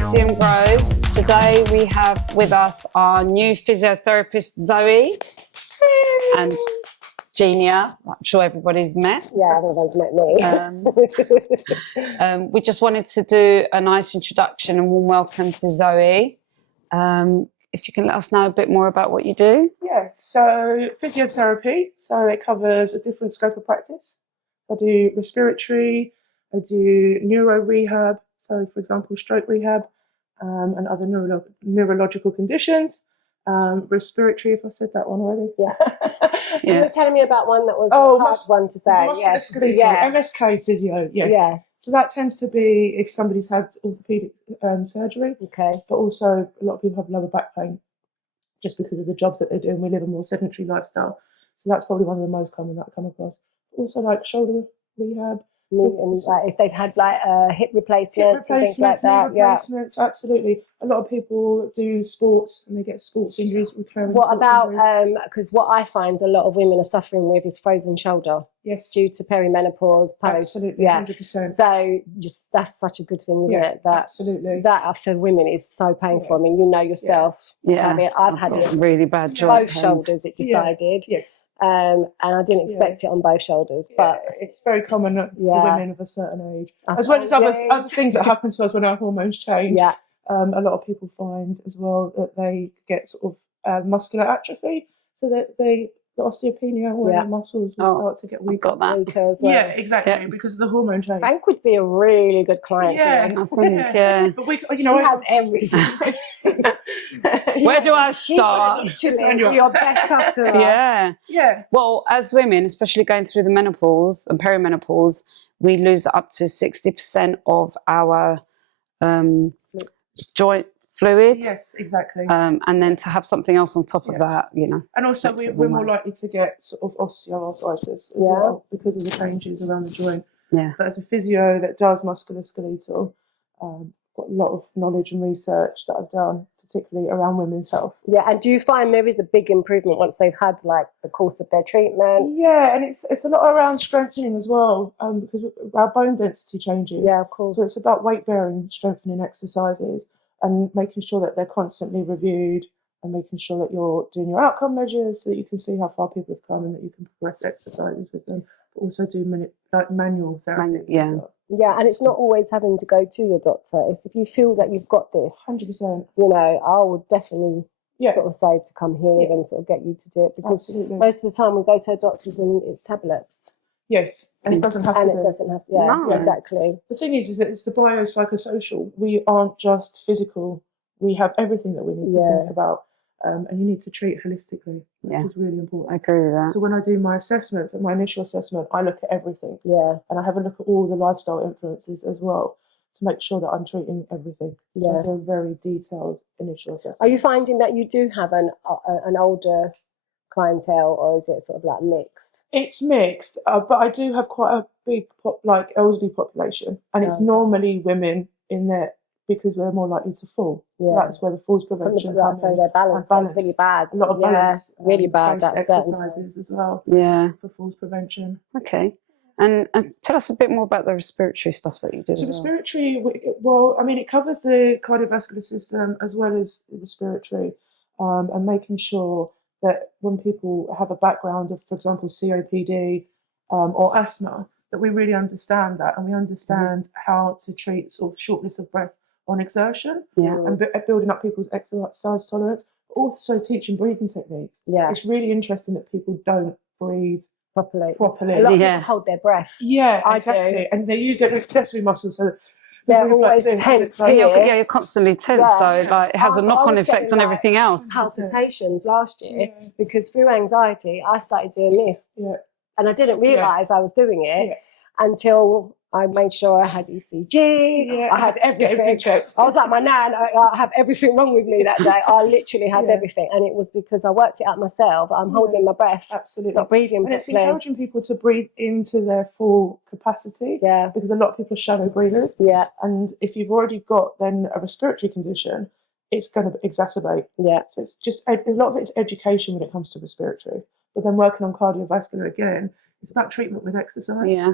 Elysium Grove. Today we have with us our new physiotherapist, Zowie, and Genia. I'm sure everybody's met. Yeah, everyone's met me. We just wanted to do a nice introduction and warm welcome to Zowie. If you can let us know a bit more about what you do. Yeah, so physiotherapy, so it covers a different scope of practice. I do respiratory, I do neuro rehab, so for example, stroke rehab, and other neurological conditions. Respiratory, if I said that one already. Yeah. You were telling me about one that was a hard one to say. Musculoskeletal, MSK physio, yes. Yeah. So that tends to be if somebody's had orthopedic surgery. Okay. But also a lot of people have lower back pain just because of the jobs that they do, and we live a more sedentary lifestyle. So that's probably one of the most common that I come across. Also like shoulder rehab. And like if they've had like hip replacements and things like that. Knee replacements, absolutely. A lot of people do sports and they get sports injuries, recurring. What about, because what I find a lot of women are suffering with is frozen shoulder. Yes. Due to perimenopause, post. Absolutely, 100%. So just that's such a good thing, isn't it? That, absolutely. That for women is so painful. I mean, you know yourself. I've had it really bad joint both shoulders, it decided. Yes. And I didn't expect it on both shoulders. But it's very common for women of a certain age. As well as other things that happen to us when our hormones change. Yeah. A lot of people find as well that they get sort of muscular atrophy, so that they the osteopenia where their muscles will start to get weaker. Weaker as well. Yeah, exactly, because of the hormone change. Frank would be a really good client. I think, But we, she has everything. Where do I start? You're your best customer. Yeah. Well, as women, especially going through the menopause and perimenopause, we lose up to 60% of our joint fluid. Yes, exactly. And then to have something else on top of that, you know. And also we're more likely to get sort of osteoarthritis as well because of the changes around the joint. Yeah. But as a physio that does musculoskeletal, got a lot of knowledge and research that I've done, particularly around women's health. Yeah, and do you find there is a big improvement once they've had like the course of their treatment? Yeah, and it's a lot around strengthening as well, because our bone density changes. Yeah, of course. So it's about weight bearing, strengthening exercises, and making sure that they're constantly reviewed, and making sure that you're doing your outcome measures so that you can see how far people have come and that you can progress exercises with them. But also do manual therapy. Yeah, and it's not always having to go to your doctor. It's if you feel that you've got this. 100%. You know, I would definitely sort of say to come here and sort of get you to do it, because most of the time we go to our doctors and it's tablets. Yes, and it doesn't have to. And it doesn't have to. Yeah, exactly. The thing is that it's the biopsychosocial. We aren't just physical. We have everything that we need to think about, and you need to treat holistically, which is really important. I agree with that. So when I do my assessments, and my initial assessment, I look at everything. Yeah. And I have a look at all the lifestyle influences as well to make sure that I'm treating everything. Yeah. So it's a very detailed initial assessment. Are you finding that you do have an older clientele, or is it sort of like mixed? It's mixed, but I do have quite a big elderly population, and it's normally women in there because we're more likely to fall. So that's where the falls prevention comes in. So their balance. That's really bad. A lot of balance, really bad. That's exercises as well. Yeah, for falls prevention. Okay. And tell us a bit more about the respiratory stuff that you do. So respiratory, well, I mean, it covers the cardiovascular system as well as the respiratory, and making sure that when people have a background of, for example, COPD or asthma, that we really understand that, and we understand how to treat sort of shortness of breath on exertion, and building up people's exercise tolerance, but also teaching breathing techniques. Yeah. It's really interesting that people don't breathe properly. A lot of people hold their breath. Yeah, I exactly. do. And they use their accessory muscles, so they're always tense. You're constantly tense, so like it has a knock-on effect on everything else. Palpitations last year because through anxiety, I started doing this, and I didn't realise I was doing it until I made sure I had ECG. I had everything checked. I was like my nan. I have everything wrong with me that day. I literally had everything, and it was because I worked it out myself. I'm holding my breath, absolutely, not breathing. And it's encouraging people to breathe into their full capacity. Yeah, because a lot of people are shallow breathers. Yeah, and if you've already got then a respiratory condition, it's going to exacerbate. Yeah, so it's just a lot of it's education when it comes to respiratory, but then working on cardiovascular again. It's about treatment with exercise. Yeah.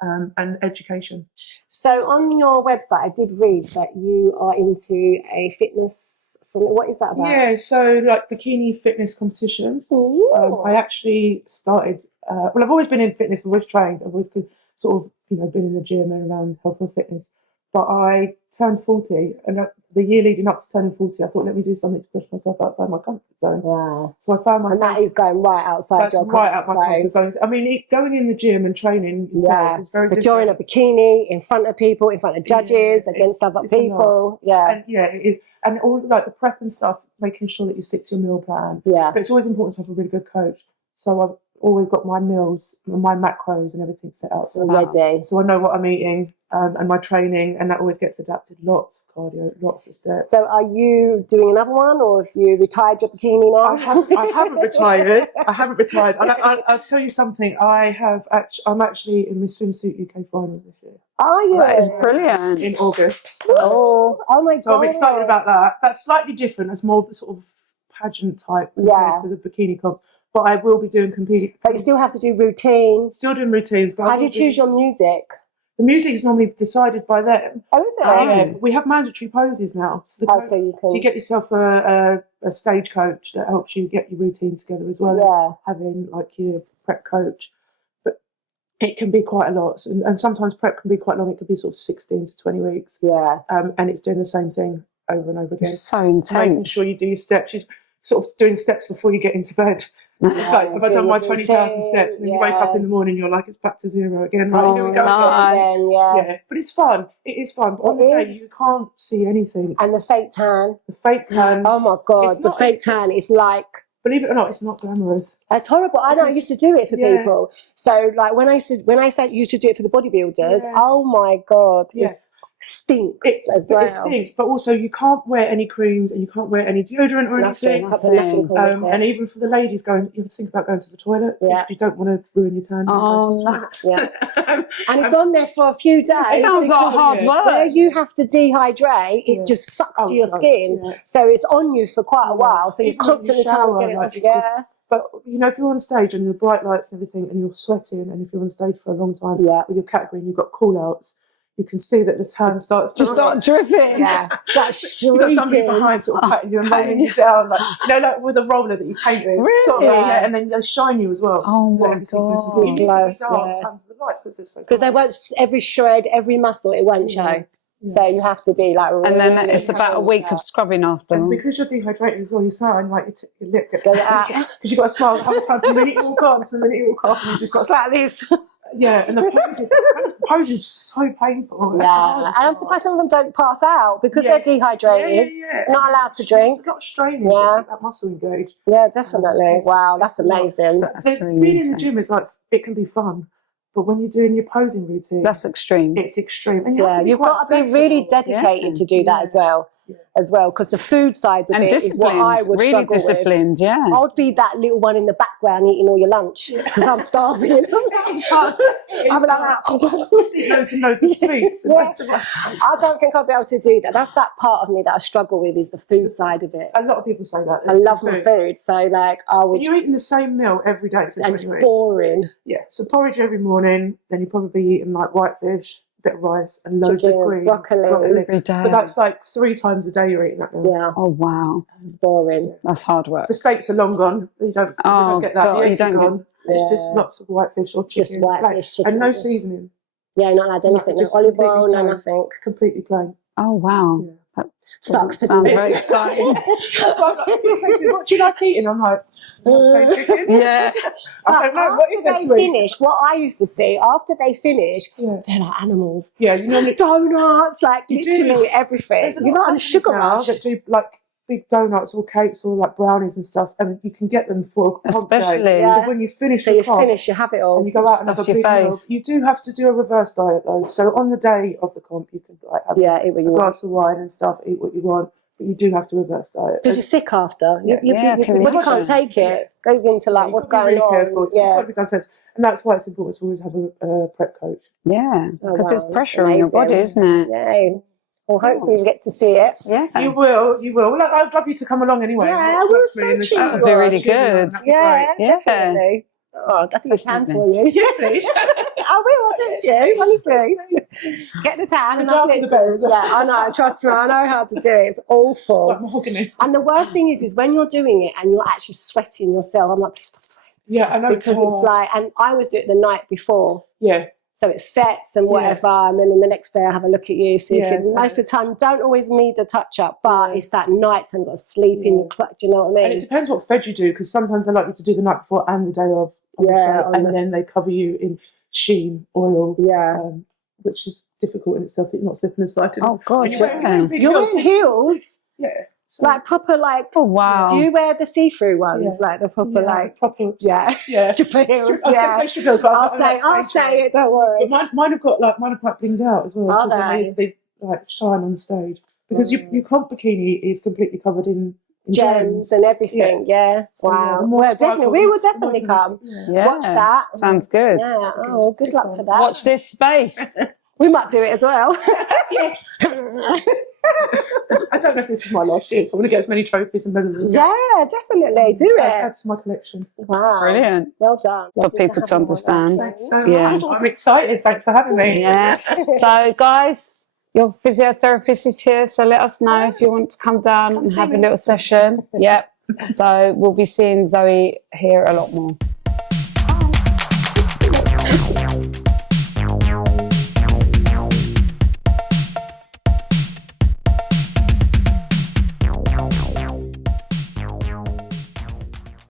and education. So on your website, I did read that you are into a fitness. What is that about? Yeah, so like bikini fitness competitions. I actually started. Well, I've always been in fitness. I've always trained. I've always sort of been in the gym and around health and fitness. But I turned 40, and the year leading up to turning 40, I thought, let me do something to push myself outside my comfort zone. Wow. So I found myself. And that is going right outside your comfort zone. I mean, going in the gym and training yourself is very different. But you're in a bikini, in front of people, in front of judges, against other people. Yeah. And it is. And all like the prep and stuff, making sure that you stick to your meal plan. Yeah. But it's always important to have a really good coach. So I've always got my meals, my macros and everything set out. Ready. So I know what I'm eating and my training, and that always gets adapted. Lots of cardio, lots of steps. So are you doing another one, or have you retired your bikini now? I haven't retired. I haven't retired. I'll tell you something. I'm actually in Miss Swimsuit UK finals this year. Are you? That is brilliant. In August. Oh my God. So I'm excited about that. That's slightly different. That's more sort of pageant type compared to the bikini comps. But I will be doing competing. But you still have to do routines. Still doing routines. But how do you choose your music? The music is normally decided by them. Oh, is it? Yeah, we have mandatory poses now. So, so you get yourself a stage coach that helps you get your routine together, as well as having like your prep coach. But it can be quite a lot, and sometimes prep can be quite long. It could be sort of 16 to 20 weeks. Yeah. And it's doing the same thing over and over again. So intense. Making sure you do your steps. You're sort of doing steps before you get into bed. Like if I've done my 20,000 steps, and then you wake up in the morning, you're like, it's back to zero again. Right, here we go. Yeah, but it's fun. It is fun. But on the day, you can't see anything. And the fake tan. The fake tan. Oh my God, the fake tan is like. Believe it or not, it's not glamorous. It's horrible. I know. I used to do it for people. So like when I said used to do it for the bodybuilders. Oh my God, it stinks as well. It stinks, but also you can't wear any creams and you can't wear any deodorant or anything. Nothing. And even for the ladies you have to think about going to the toilet. If you don't want to ruin your tan. And it's on there for a few days. It sounds like hard work. Where you have to dehydrate, it just sucks to your skin. Yeah. So it's on you for quite a while. So you're constantly trying to get it off. But if you're on stage and the bright lights and everything, and you're sweating, and if you're on stage for a long time with your category and you've got call outs, you can see that the tan starts to start dripping. Yeah, you've got somebody behind sort of patting you and rolling you down, like with a roller that you paint with. Really? And then they shine you as well. Oh so my God! You need to be dark under the lights because it's so. Because they won't every shred, every muscle, it won't show. So you have to be like. And then it's about a week of scrubbing after. And because you're dehydrated as well, you smile and like your lip gets because you've got to smile the whole time. The minute you walk on, so the minute you walk off, and you just got like this. Yeah, and the pose is so painful. Yeah, and I'm surprised some of them don't pass out because they're dehydrated. Not allowed to drink. It's a lot of straining to keep that muscle engaged. Yeah, definitely. Wow, that's amazing. Being in the gym is like, it can be fun, but when you're doing your posing routine, that's extreme. It's extreme, and you've got to be really dedicated to do that as well. Because the food side of it is what I would really struggle disciplined, with. I would be that little one in the background eating all your lunch because I'm starving. I'm like, loads of sweets. I don't think I'll be able to do that. That's that part of me that I struggle with, is the food side of it. A lot of people say that. I love my food, so like I would. And you're eating the same meal every day for 20 weeks. And it's boring. Yeah, so porridge every morning, then you're probably eating like whitefish, bit of rice and loads of greens, broccoli every day. But that's like 3 times a day you're eating that meal. Yeah. Oh wow, it's boring. That's hard work. The steaks are long gone. You don't get that. God, you don't get. It's just lots of whitefish or chicken. Just whitefish, chicken, and no seasoning. Yeah, you're not allowed anything. No olive oil, no nothing. Completely plain. Oh wow. Yeah. That sucks. Sounds very exciting. That's why people say to me, "What do you like eating?" I'm like, plain chicken. Yeah. I don't know. What is that to finish, what I used to see after they finish, they're like animals. Yeah, you normally donuts, like literally everything. You're not on a sugar rush. That do like big donuts or cakes or like brownies and stuff, and you can get them for a comp especially day. So when you finish the comp, you have it all, and you go out and have a big meal. You do have to do a reverse diet though. So on the day of the comp, you can like have eat what you want, glass of wine and stuff, eat what you want, but you do have to reverse diet. Because you're sick after. Your body can't take it. Yeah. Goes into like what's going really on. Careful. It's got to be done sense, and that's why it's important to always have a prep coach. Yeah, because it's pressure on your body, isn't it? Yeah. Well, hopefully we get to see it. Yeah, you will. Well, look, I'd love you to come along anyway. Yeah, I will. So cheap. That would be really good. Yeah, definitely. Oh, that's a good time for you. Yeah, please. I will. I'll do it, Jim. Honestly, get the tan and darker that's the it. better, isn't it? Yeah, I know. Trust me, I know how to do it. It's awful. Like mahogany. And the worst thing is when you're doing it and you're actually sweating yourself. I'm like, please stop sweating. Yeah, I know Because it's hard. like, and I always do it the night before. Yeah. So it sets and whatever, and then in the next day I have a look at you. See if you, most of the time, don't always need the touch up, but it's that night time, got to sleep in the clock. Do you know what I mean? And it depends what fed you do, because sometimes they like you to do the night before and the day of, on the show, and then they cover you in sheen oil, which is difficult in itself. That you're not slipping and sliding. Oh God, You're wearing heels. Yeah. So, Like proper, like, oh wow. do you wear the see-through ones? Like the proper, like, proper, yeah, stripper heels. I was going to say stripper heels, but I'll say it. Don't worry. But mine have got like, mine are quite blinged out as well. Are because they like shine on stage, because your comp bikini is completely covered in gems and everything. Yeah. So, wow. the more Well, sparkle, definitely, we will the more definitely you come. Yeah. Watch that. Sounds good. Yeah. Oh, good luck for that. Watch this space. We might do it as well. I don't know if this is my last year, so I'm going to get as many trophies and medals. Yeah, definitely. Do Add it. to my collection. Wow. Brilliant. Well done. For people to understand. Thanks so Yeah. much. I'm excited. Thanks for having me. Yeah. So guys, your physiotherapist is here, so let us know if you want to come down and have a little session. Yep. So we'll be seeing Zoe here a lot more.